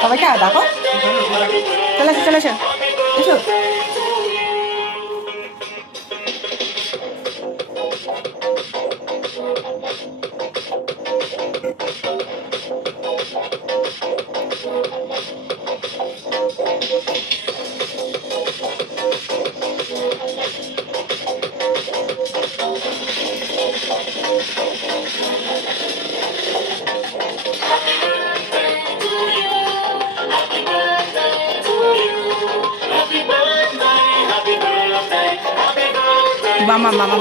সবাইকে দেখো, চলে আসো চলে আসো, এসো। মামা মামা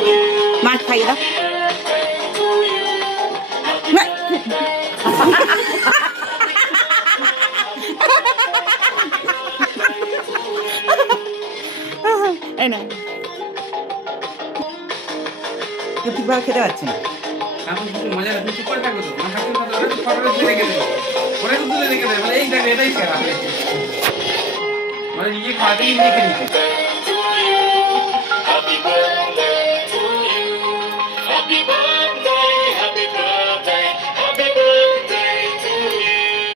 মাছ খাইয়ে দাও। এই না, ঠিকভাবে খেতে পারছি না। মজা চুপ করে থাকো তো, মানে এই এটাই সেরা, মানে নিজে খাওয়াতেই নিজে খেয়ে নিতে।